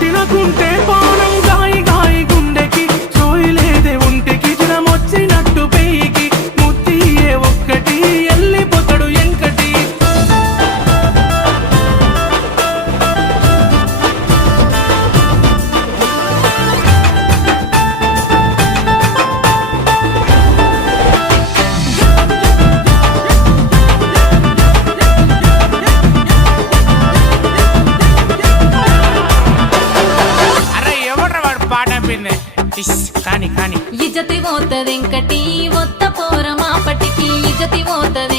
తినకుంటే పానం గాయి గాయి గుండెకి సోయిలేదే ఒంటికి జ్వరమొచ్చినట్టు పెయికి ముత్తియే ఒక్కటి ఎల్లిపోతాడు ఎంకటి అరే ఎవడ్రా వాడు పాట పిందే కానీ కానీ ఇజ్జతి పోతదెంకటి ఒత్త పోర మాపటికి ఇజ్జతి పోతది